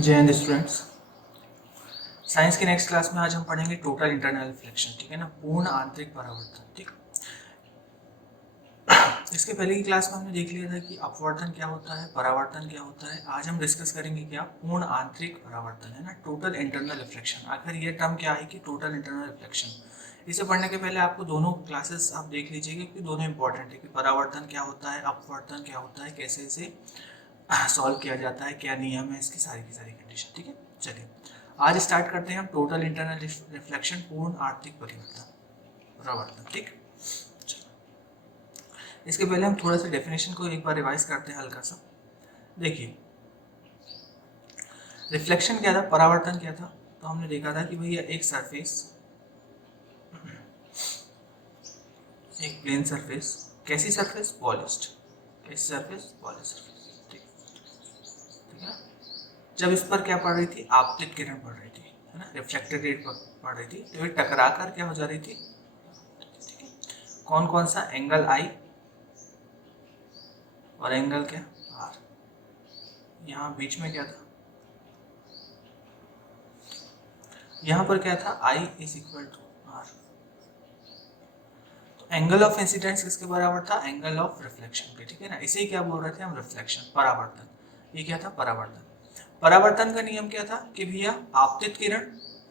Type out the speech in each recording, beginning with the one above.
जय Hind students. Science की next class में आज हम पढ़ेंगे टोटल इंटरनल रिफ्लेक्शन, ठीक है ना, पूर्ण आंतरिक परावर्तन। ठीक, इसके पहले की क्लास में हमने देख लिया था कि अपवर्तन क्या होता है, परावर्तन क्या होता है। आज हम डिस्कस करेंगे क्या, पूर्ण आंतरिक परावर्तन, है ना, टोटल इंटरनल रिफ्लेक्शन। आखिर ये टर्म क्या है कि टोटल इंटरनल रिफ्लेक्शन। इसे पढ़ने के पहले आपको दोनों क्लासेस आप देख लीजिए क्योंकि दोनों इंपॉर्टेंट है कि परावर्तन क्या होता है, अपवर्तन क्या होता है, कैसे इसे सॉल्व किया जाता है, क्या नियम है इसकी, सारी की सारी कंडीशन। ठीक है, चलिए आज स्टार्ट करते हैं हम टोटल इंटरनल रिफ्लेक्शन, पूर्ण आंतरिक परिवर्तन परावर्तन। ठीक, इसके पहले हम थोड़ा सा डेफिनेशन को एक बार रिवाइज करते हैं हल्का सा। देखिए, रिफ्लेक्शन क्या था, परावर्तन क्या था, तो हमने देखा था कि भैया एक सरफेस, एक प्लेन सरफेस, कैसी सरफेस, पॉलिश्ड, कैसी सरफेस, पॉलिश सरफेस। ठीक, ठीक है। जब इस पर क्या पड़ रही थी, आपतित किरण पड़ रही थी, है ना, रिफ्लेक्टेड रेट पड़ रही थी, तो ये टकरा कर क्या हो जा रही थी। ठीक है, कौन कौन सा एंगल आई और एंगल क्या, आर। यहाँ बीच में क्या था, यहाँ पर क्या था, I is equal to are. तो एंगल ऑफ इंसिडेंस किसके बराबर था, एंगल ऑफ रिफ्लेक्शन के। ठीक है ना, इसे क्या बोल रहे थे हम, रिफ्लेक्शन, परावर्तन। ये क्या था, परावर्तन। परावर्तन का नियम क्या था कि भैया आपतित किरण,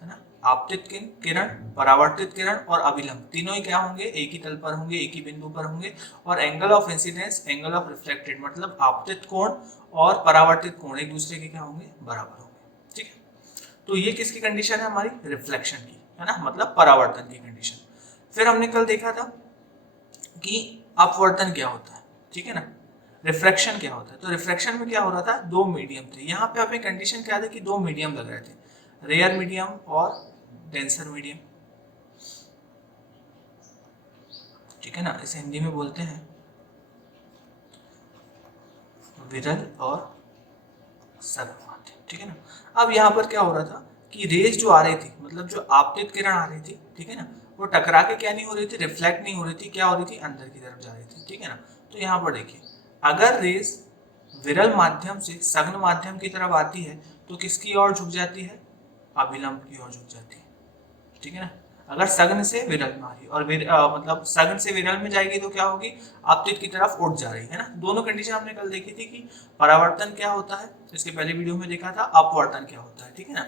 है ना, आपतित किरण, परावर्तित किरण और अभिलंब तीनों ही क्या होंगे, एक ही तल पर होंगे, एक ही बिंदु पर होंगे। और angle of incidence, angle of reflected, मतलब आपतित कोण और परावर्तित कोण एक दूसरे के क्या होंगे, बराबर होंगे। ठीक है, तो ये किसकी कंडीशन है, हमारी रिफ्लेक्शन की, है ना, मतलब परावर्तन की कंडीशन। फिर हमने कल देखा था कि अपवर्तन क्या होता है, ठीक है ना, रिफ्रैक्शन क्या होता है। तो रिफ्रैक्शन में क्या हो रहा था, दो मीडियम थे। यहाँ पे हमें कंडीशन क्या थी कि दो मीडियम लग रहे थे, रेयर मीडियम और डेंसर मीडियम। ठीक है ना, इसे हिंदी में बोलते हैं विरल और सघन माध्यम। ठीक है ना, अब यहाँ पर क्या हो रहा था कि रेज जो आ रही थी, मतलब जो आपतित किरण आ रही थी, ठीक है ना, वो टकरा के क्या नहीं हो रही थी, रिफ्लेक्ट नहीं हो रही थी, क्या हो रही थी, अंदर की तरफ जा रही थी। ठीक है ना, तो यहाँ पर देखिए, अगर रेज विरल माध्यम से सघन माध्यम की तरफ आती है तो किसकी ओर झुक जाती है, अभिलंब की ओर झुक जाती है। ठीक है ना, अगर सघन से विरल में आ रही है और मतलब सघन से विरल में जाएगी तो क्या होगी, आपतित की तरफ उठ जा रही है ना। दोनों कंडीशन हमने कल देखी थी कि परावर्तन क्या होता है, इसके पहले वीडियो में देखा था, अपवर्तन क्या होता है। ठीक है ना,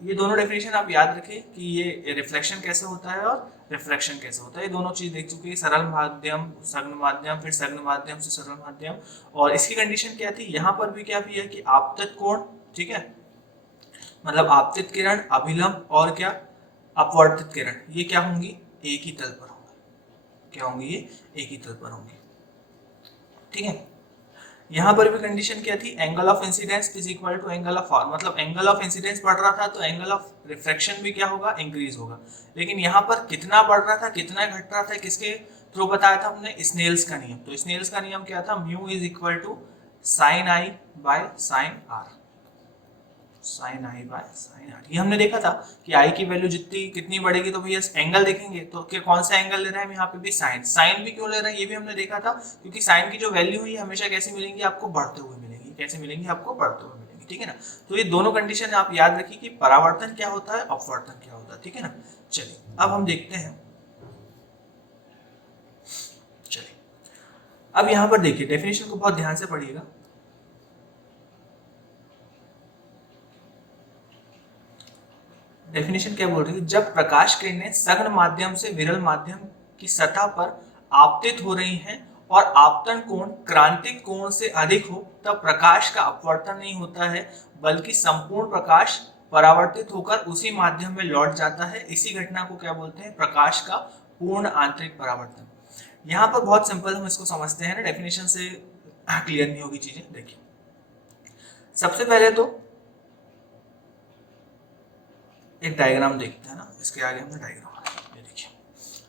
ये दोनों डेफिनेशन आप याद रखें कि ये रिफ्लेक्शन कैसे होता है और रिफ्रैक्शन कैसे होता है। ये दोनों चीज देख चुके हैं, सरल माध्यम, सघन माध्यम, फिर सघन माध्यम से सरल माध्यम। और इसकी कंडीशन क्या थी, यहाँ पर भी क्या भी है कि आपतित कोण, ठीक है, मतलब आपतित किरण, अभिलंब और क्या, अपवर्तित किरण, ये क्या होंगी, एक ही तल पर होंगी। क्या होंगी, ये एक ही तल पर होंगी। ठीक है, यहाँ पर भी कंडीशन क्या थी, angle of incidence is equal to angle of r, मतलब एंगल ऑफ इंसिडेंस बढ़ रहा था तो एंगल ऑफ रिफ्रैक्शन भी क्या होगा, इंक्रीज होगा। लेकिन यहाँ पर कितना बढ़ रहा था, कितना घट रहा था, किसके थ्रू बताया था हमने, स्नेल्स का नियम। तो स्नेल्स का नियम क्या था, mu is equal to sine i by sine r, sine i by sine r. ये हमने देखा था कि आई की वैल्यू जितनी कितनी बढ़ेगी तो भैया एंगल देखेंगे तो कि कौन सा एंगल ले रहा है, यहाँ पे भी साइन। साइन भी क्यों ले रहा है, ये भी हमने देखा था, क्योंकि साइन की जो वैल्यू है हमेशा कैसी मिलेंगी आपको, बढ़ते हुए मिलेंगी। कैसे मिलेंगी आपको, बढ़ते हुए मिलेंगी। ठीक है ना, तो ये दोनों कंडीशन आप याद रखिए कि परावर्तन क्या होता है, अपवर्तन क्या होता है। ठीक है ना, चलिए अब हम देखते हैं। चलिए अब यहाँ पर देखिए, डेफिनेशन को बहुत ध्यान से पढ़िएगा। डेफिनेशन क्या बोल रही है, जब प्रकाश किरणें सघन माध्यम से विरल माध्यम की सतह पर आपतित हो रही हैं और आपतन कोण क्रांतिक कोण से अधिक हो तब प्रकाश का अपवर्तन नहीं होता है, बल्कि संपूर्ण प्रकाश परावर्तित होकर उसी माध्यम में लौट जाता है। इसी घटना को क्या बोलते हैं, प्रकाश का पूर्ण आंतरिक परावर्तन। यहाँ पर बहुत सिंपल हम इसको समझते हैं ना, डेफिनेशन से क्लियर नहीं होगी चीजें। देखिए, सबसे पहले तो एक डायग्राम देखते हैं ना, इसके आगे हमने डायग्राम, ये देखिए,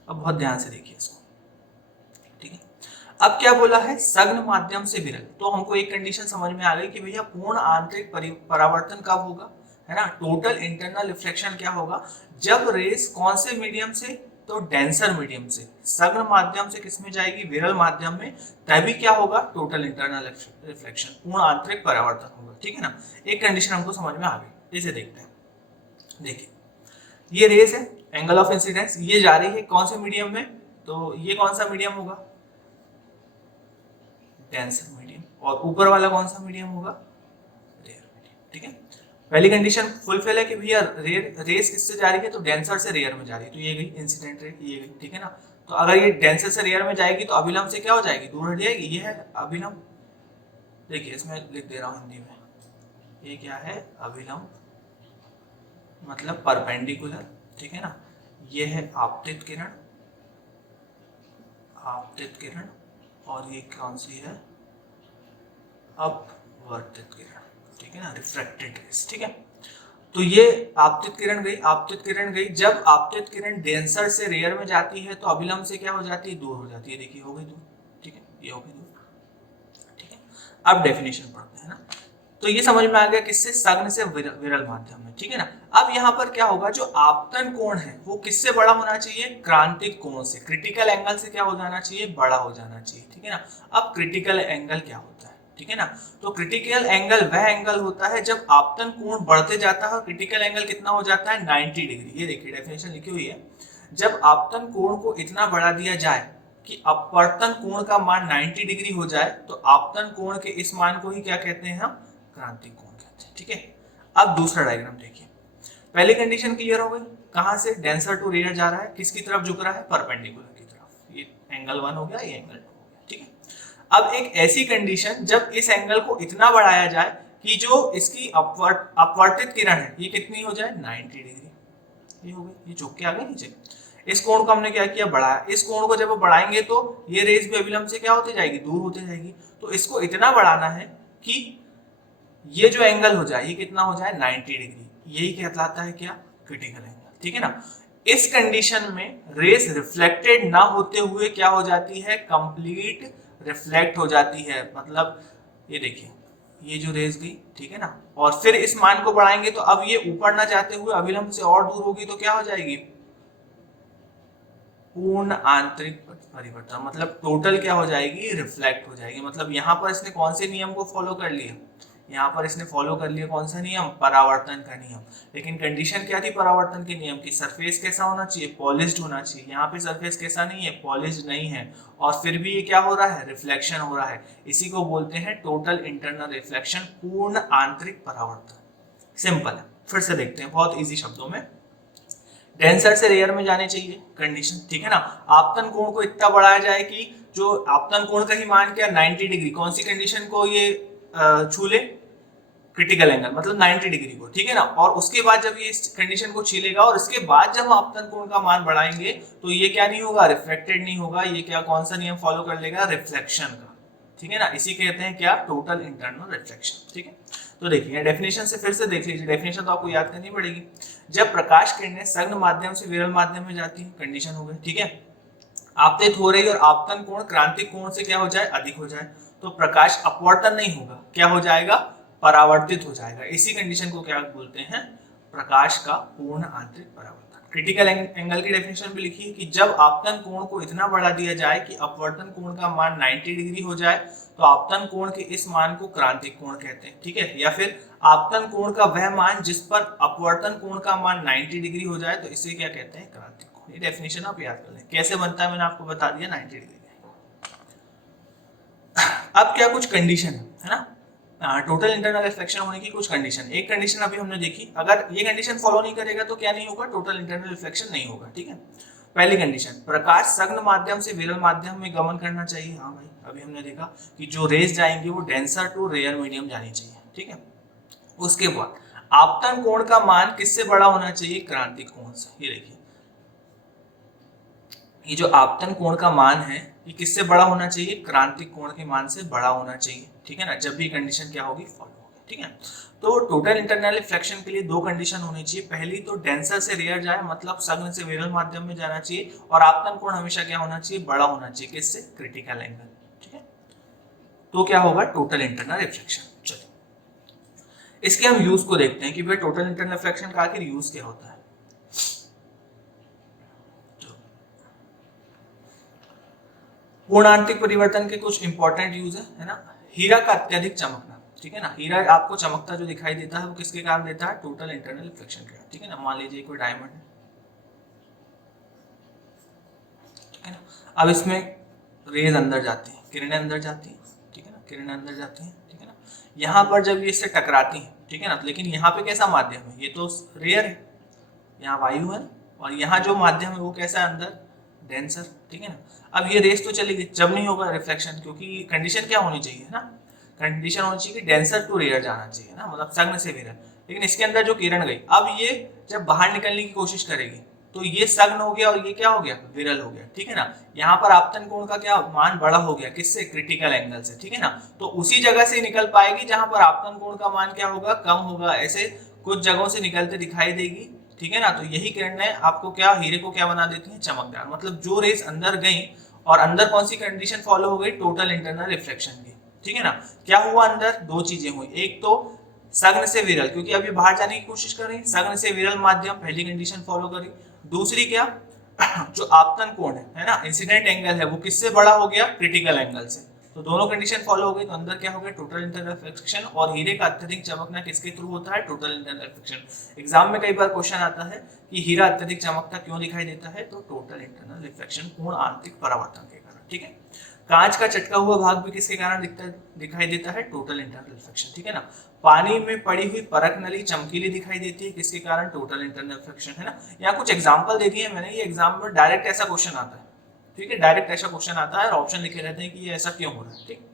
अब बहुत ध्यान से देखिए इसको। ठीक है, अब क्या बोला है, सघन माध्यम से विरल, तो हमको एक कंडीशन समझ में आ गई कि भैया पूर्ण आंतरिक परावर्तन कब होगा, है ना, टोटल इंटरनल रिफ्लेक्शन क्या होगा, जब रेस कौन से मीडियम से तो डेंसर मीडियम से सघन माध्यम से किसमें जाएगी, विरल माध्यम में, तभी क्या होगा, टोटल इंटरनल रिफ्लेक्शन, पूर्ण आंतरिक परावर्तन होगा। ठीक है ना, एक कंडीशन हमको समझ में आ गई। इसे देखते हैं। देखिए ये रेस है, एंगल ऑफ इंसिडेंस, ये जा रही है कौन से मीडियम में, तो ये कौन सा मीडियम होगा, डेंसर मीडियम, और ऊपर वाला कौन सा मीडियम होगा, रेयर मीडियम। ठीक है, पहली कंडीशन फुलफिल है कि भैया रेस किससे जा रही है, तो डेंसर से रेयर में जा रही है, तो ये गई इंसिडेंट रे, ये गई। ठीक है ना, तो अगर ये डेंसर से रेयर में जाएगी तो अभिलंब से क्या हो जाएगी, दूर हट जाएगी, ये है अभिलंब। देखिए इसमें लिख दे रहा हूँ हिंदी में, ये क्या है, अभिलंब मतलब परपेंडिकुलर। ठीक है ना, ये है आपतित किरण, आपतित किरण, और ये कौन सी है, अपवर्तित किरण। ठीक है ना, रिफ्रैक्टेड रेस। ठीक है, तो ये आपतित किरण गई, आपतित किरण गई। जब आपतित किरण डेंसर से रेयर में जाती है तो अभिलंब से क्या हो जाती है, दूर हो जाती है। देखिए हो गई दूर। ठीक है, ये हो गई दूर। ठीक है, अब डेफिनेशन पढ़ते हैं ना, तो ये समझ में आ गया किससे, सघन से विरल माध्यम में। ठीक है ना, अब यहाँ पर क्या होगा, जो आपतन कोण है वो किससे बड़ा होना चाहिए, क्रांतिक कोण से, क्रिटिकल एंगल से क्या हो जाना चाहिए, बड़ा हो जाना चाहिए। ठीक है ना, अब क्रिटिकल एंगल क्या होता है, ठीक है ना, तो क्रिटिकल एंगल वह एंगल होता है जब आपतन कोण बढ़ते जाता है, क्रिटिकल एंगल कितना हो जाता है, 90 डिग्री। ये देखिए डेफिनेशन लिखी हुई है, जब आपतन कोण को इतना बढ़ा दिया जाए कि अपवर्तन कोण का मान 90 डिग्री हो जाए, तो आपतन कोण के इस मान को ही क्या कहते हैं, हम क्रांतिक कोण कहते हैं। ठीक है, अब दूसरा डायग्राम देखिए, पहली कंडीशन क्लियर हो गई, कहां से, डेंसर टू रेयर जा रहा है, किसकी तरफ झुक रहा है, परपेंडिकुलर की तरफ। ये एंगल 1 हो गया, ये एंगल 2 हो गया। ठीक है, अब एक ऐसी कंडीशन जब इस एंगल को इतना बढ़ाया जाए कि जो इसकी अपवर्तित किरण है ये कितनी हो जाए, 90 डिग्री। ये हो गई, ये झुक के आ गई नीचे। इस कोण को हमने क्या किया, बढ़ाया। इस कोण को जब बढ़ाएंगे तो ये रेस भी अभिलंब से क्या होती जाएगी, दूर होती जाएगी। तो इसको इतना बढ़ाना है कि ये जो एंगल हो जाए ये कितना हो जाए, 90 डिग्री। यही कहलाता है क्या, क्रिटिकल एंगल। ठीक है ना, इस कंडीशन में रेस रिफ्लेक्टेड ना होते हुए क्या हो जाती है, कंप्लीट रिफ्लेक्ट हो जाती है। मतलब ये देखिए, ये जो रेस गई, ठीक है ना, और फिर इस मान को बढ़ाएंगे तो अब ये ऊपर ना जाते हुए अभिलंब से और दूर होगी, तो क्या हो जाएगी, पूर्ण आंतरिक परिवर्तन, मतलब टोटल क्या हो जाएगी, रिफ्लेक्ट हो जाएगी। मतलब यहाँ पर इसने कौन से नियम को फॉलो कर लिया, यहाँ पर इसने फॉलो कर लिया कौन सा नियम, परावर्तन का नियम। लेकिन कंडीशन क्या थी परावर्तन के नियम की, सरफेस कैसा होना चाहिए, पॉलिश्ड होना चाहिए। यहाँ पे सरफेस कैसा नहीं है, पॉलिश्ड नहीं है, और फिर भी ये क्या हो रहा है, रिफ्लेक्शन हो रहा है। इसी को बोलते हैं टोटल इंटरनल रिफ्लेक्शन, पूर्ण आंतरिक परावर्तन। सिंपल है, फिर से देखते हैं बहुत ईजी शब्दों में। डेंसर से रेयर में जाने चाहिए कंडीशन, ठीक है ना, आपतन कोण को इतना बढ़ाया जाए कि जो आपतन कोण का ही मान क्या, 90 डिग्री। कौन सी कंडीशन को ये छू ले, क्रिटिकल एंगल, मतलब 90 डिग्री को। ठीक है ना, और उसके बाद जब ये इस कंडीशन को छीलेगा और इसके बाद जब हम आपतन कोण का मान बढ़ाएंगे तो ये क्या नहीं होगा, रिफ्लेक्टेड नहीं होगा। ये क्या, कौन सा नियम फॉलो कर लेगा, रिफ्लेक्शन का। ठीक है ना, इसी कहते हैं क्या, टोटल इंटरनल रिफ्लेक्शन। ठीक है, तो देखिए डेफिनेशन से फिर से देख लीजिए, डेफिनेशन तो आपको याद करनी पड़ेगी। जब प्रकाश किरणें सघन माध्यम से विरल माध्यम में जाती है, कंडीशन हो गई। ठीक है, आपतित हो रही और आपतन कोण क्रांतिक कोण से क्या हो जाए, अधिक हो जाए, तो प्रकाश अपवर्तन नहीं होगा, क्या हो जाएगा, परावर्तित हो जाएगा। इसी कंडीशन को क्या बोलते हैं, प्रकाश का पूर्ण आंतरिक परावर्तन। क्रिटिकल एंगल की डेफिनेशन भी लिखी है कि जब आपतन कोण को इतना बढ़ा दिया जाए कि अपवर्तन कोण का मान 90 डिग्री हो जाए, तो आपतन कोण के इस मान को क्रांतिक कोण कहते हैं। ठीक है, या फिर आपतन कोण का वह मान जिस पर अपवर्तन कोण का मान 90 डिग्री हो जाए, तो इसे क्या कहते हैं, क्रांतिक कोण। ये डेफिनेशन आप याद कर लें, कैसे बनता है मैंने आपको बता दिया, 90 डिग्री। अब क्या कुछ कंडीशन है ना, टोटल इंटरनल रिफ्लेक्शन होने की कुछ कंडीशन। एक कंडीशन अभी हमने देखी, अगर ये कंडीशन फॉलो नहीं करेगा तो क्या नहीं होगा, टोटल इंटरनल रिफ्लेक्शन नहीं होगा। ठीक है, पहली कंडीशन, प्रकाश सघन माध्यम से विरल माध्यम में गमन करना चाहिए। हाँ भाई, अभी हमने देखा कि जो रेज जाएंगी वो डेंसर टू रेयर मीडियम जानी चाहिए। ठीक है, उसके बाद आपतन कोण का मान किससे बड़ा होना चाहिए, क्रांतिक कोण से। ये देखिए, ये जो आपतन कोण का मान है ये किससे बड़ा होना चाहिए, क्रांतिक कोण के मान से बड़ा होना चाहिए। ठीक है ना, जब भी कंडीशन क्या होगी, फॉलो होगी। ठीक है, तो टोटल इंटरनल रिफ्लेक्शन के लिए दो कंडीशन होनी चाहिए। पहली तो डेंसर से रेयर जाए, मतलब सघन से विरल माध्यम में जाना चाहिए, और आपतन कोण हमेशा क्या होना चाहिए, बड़ा होना चाहिए। किससे, क्रिटिकल एंगल। ठीक है, तो क्या होगा, टोटल इंटरनल रिफ्लेक्शन। चलिए इसके हम यूज को देखते हैं कि भाई टोटल इंटरनल रिफ्लेक्शन का आखिर यूज क्या होता है। पूर्ण आंतरिक परिवर्तन के कुछ इंपॉर्टेंट यूज है ना। हीरा का अत्यधिक चमकना, ठीक है ना। हीरा आपको चमकता जो दिखाई देता है वो किसके कारण देता है, टोटल इंटरनल रिफ्लेक्शन के कारण, ठीक है ना। मान लीजिए कोई डायमंड है, ठीक है ना। अब इसमें रेज अंदर जाती है, किरणें अंदर जाती हैं, ठीक है ना, किरणें अंदर जाती हैं, ठीक है ना। यहाँ पर जब ये इससे टकराती हैं, ठीक है ना, लेकिन यहाँ पे कैसा माध्यम है, ये तो रेयर है, यहाँ वायु है, और यहाँ जो माध्यम है वो कैसा है अंदर, डेंसर, ठीक है ना। अब ये रेस तो चली गई, जब नहीं होगा रिफ्लेक्शन, क्योंकि कंडीशन क्या होनी चाहिए ना, कंडीशन होनी चाहिए कि डेंसर टू रेयर जाना चाहिए ना, मतलब सघन से विरल। लेकिन इसके अंदर जो किरण गई, अब ये जब बाहर निकलने की कोशिश करेगी तो ये सघन हो गया और ये क्या हो गया, विरल हो गया, ठीक है ना। यहाँ पर आपतन कोण का क्या मान बड़ा हो गया, किससे, क्रिटिकल एंगल से, ठीक है ना। तो उसी जगह से निकल पाएगी जहां पर आपतन कोण का मान क्या होगा, कम होगा। ऐसे कुछ जगहों से निकलते दिखाई देगी, ठीक है ना। तो यही किरणें आपको क्या, हीरे को क्या बना देती हैं, चमकदार। मतलब जो रेस अंदर गई और अंदर कौन सी कंडीशन फॉलो हो गई, टोटल इंटरनल रिफ्लेक्शन की, ठीक है ना। क्या हुआ अंदर, दो चीजें हुई, एक तो सघन से विरल, क्योंकि अभी बाहर जाने की कोशिश कर रही, सघन से विरल माध्यम, पहली कंडीशन फॉलो करी। दूसरी क्या, जो आपतन कोण है ना, इंसिडेंट एंगल है, वो किससे बड़ा हो गया, क्रिटिकल एंगल से। तो दोनों कंडीशन फॉलो हो गई, तो अंदर क्या हो गया, टोटल इंटरनल रिफ्लेक्शन। और हीरे का अत्यधिक चमकना किसके थ्रू होता है, टोटल इंटरनल रिफ्लेक्शन। एग्जाम में कई बार क्वेश्चन आता है कि हीरा अत्यधिक चमकता क्यों दिखाई देता है, तो टोटल इंटरनल रिफ्लेक्शन, पूर्ण आंतरिक परावर्तन के कारण, ठीक है। कांच का चटका हुआ भाग भी किसके कारण दिखाई देता है, टोटल इंटरनल रिफ्लेक्शन, ठीक है ना। पानी में पड़ी हुई परख नली चमकीली दिखाई देती है, किसके कारण, टोटल इंटरनल रिफ्लेक्शन, है ना। यहाँ कुछ एग्जांपल दे दिए मैंने, ये एग्जाम में डायरेक्ट ऐसा क्वेश्चन आता है, ठीक है, डायरेक्ट ऐसा क्वेश्चन आता है और ऑप्शन लिखे रहते हैं कि ये ऐसा क्यों हो रहा है, ठीक।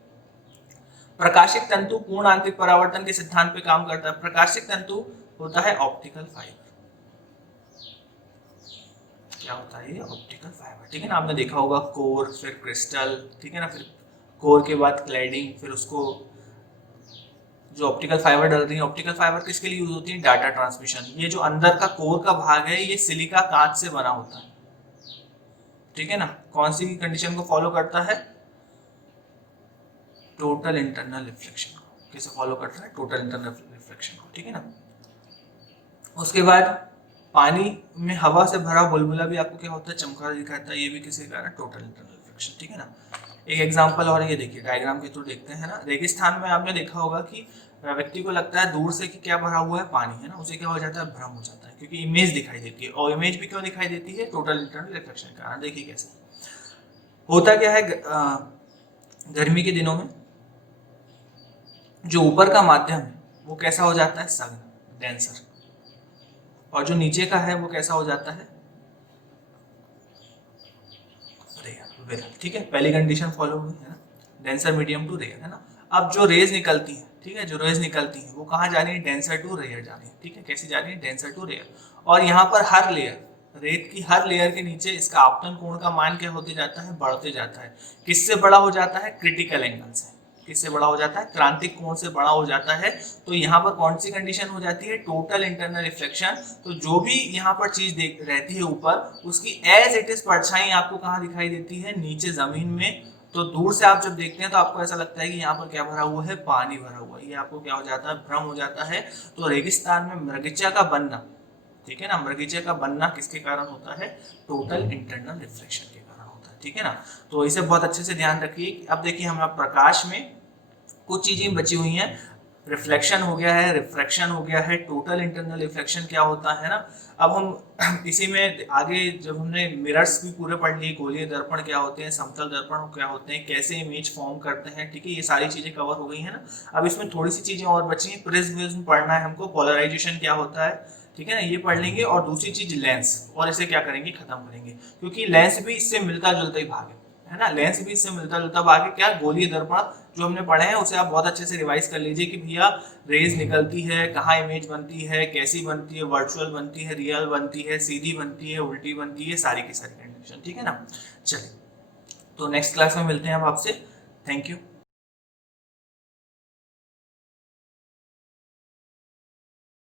प्रकाशिक तंतु पूर्ण आंतरिक परावर्तन के सिद्धांत पे काम करता है। प्रकाशिक तंतु होता है ऑप्टिकल फाइबर, क्या होता है ये, ऑप्टिकल फाइबर, ठीक है ना। आपने देखा होगा कोर, फिर क्रिस्टल, ठीक है ना, फिर कोर के बाद क्लैडिंग, फिर उसको जो ऑप्टिकल फाइबर डल रही है। ऑप्टिकल फाइबर किसके लिए यूज होती है, डाटा ट्रांसमिशन। ये जो अंदर का कोर का भाग है ये सिलिका कांच से बना होता है, ठीक है ना। कौन सी कंडीशन को फॉलो करता है, टोटल इंटरनल रिफ्लेक्शन को। कैसे फॉलो करता है, टोटल इंटरनल रिफ्लेक्शन को, ठीक है ना। उसके बाद पानी में हवा से भरा बुलबुला भी आपको क्या होता है, चमकता दिखाता है, ये भी किसी कारण टोटल इंटरनल रिफ्लेक्शन, ठीक है ना। एक एग्जांपल और ये देखिए, डायग्राम के थ्रू देखते हैं ना। रेगिस्तान में आपने देखा होगा कि व्यक्ति को लगता है दूर से कि क्या भरा हुआ है, पानी है ना, उसे क्या हो जाता है, भ्रम हो जाता है, क्योंकि इमेज दिखाई देती है। और इमेज भी क्यों दिखाई देती है, टोटल इंटरनल रिफ्लेक्शन के कारण। देखिए कैसे होता क्या है, गर्मी के दिनों में जो ऊपर का माध्यम है वो कैसा हो जाता है, सघन, डेंसर, और जो नीचे का है वो कैसा हो जाता है, रेयर, विरल, ठीक है। पहली कंडीशन फॉलो हुई है ना, डेंसर मीडियम टू रेयर, है ना। अब जो रेज निकलती है, ठीक है, जो रेज निकलती है वो कहाँ जा रही है, डेंसर टू रेयर जा रही है, ठीक है। कैसी जा रही है, डेंसर टू रेयर। और यहाँ पर हर लेयर, रेत की हर लेयर के नीचे इसका आपतन कोण का मान क्या होते जाता है, बढ़ते जाता है। किससे बड़ा हो जाता है, क्रिटिकल एंगल से। किससे बड़ा हो जाता है, क्रांतिक कोण से बड़ा हो जाता है। तो यहाँ पर कौन सी कंडीशन हो जाती है, टोटल इंटरनल रिफ्लेक्शन। तो जो भी यहाँ पर चीज देख रहती है ऊपर, उसकी एज इट इज परछाई आपको कहाँ दिखाई देती है, नीचे जमीन में। तो दूर से आप जब देखते हैं तो आपको ऐसा लगता है कि यहाँ पर क्या भरा हुआ है, पानी भरा हुआ है। ये आपको क्या हो जाता है, भ्रम हो जाता है। तो रेगिस्तान में मृगीचा का बनना, ठीक है ना, मृगीचे का बनना किसके कारण होता है, टोटल इंटरनल रिफ्लेक्शन के कारण होता है, ठीक है ना। तो इसे बहुत अच्छे से ध्यान रखिए। अब देखिए हमारा प्रकाश में कुछ चीजें बची हुई हैं, रिफ्लेक्शन हो गया है, रिफ्रैक्शन हो गया है, टोटल इंटरनल रिफ्लेक्शन क्या होता है ना। अब हम इसी में आगे जब हमने मिरर्स भी पूरे पढ़ लिए, गोलीय दर्पण क्या होते हैं, समतल दर्पण क्या होते हैं, कैसे इमेज फॉर्म करते हैं, ठीक है, ये सारी चीजें कवर हो गई है ना। अब इसमें थोड़ी सी चीजें और बची हैं, प्रिज्म पढ़ना है हमको, पोलराइजेशन क्या होता है, ठीक है ना, ये पढ़ लेंगे। और दूसरी चीज लेंस, और इसे क्या करेंगे, खत्म करेंगे, क्योंकि लेंस भी इससे मिलता जुलता ही भाग है ना। लेंस भी इससे मिलता जुलता भाग है। क्या, गोलीय दर्पण जो हमने पढ़े हैं उसे आप बहुत अच्छे से रिवाइज कर लीजिए कि भैया रेज निकलती है, कहाँ इमेज बनती है, कैसी बनती है, वर्चुअल बनती है, रियल बनती है, सीधी बनती है, उल्टी बनती है, सारी की सारी कंडीशन, ठीक है ना। चलिए, तो नेक्स्ट क्लास में मिलते हैं हम आपसे। Thank you.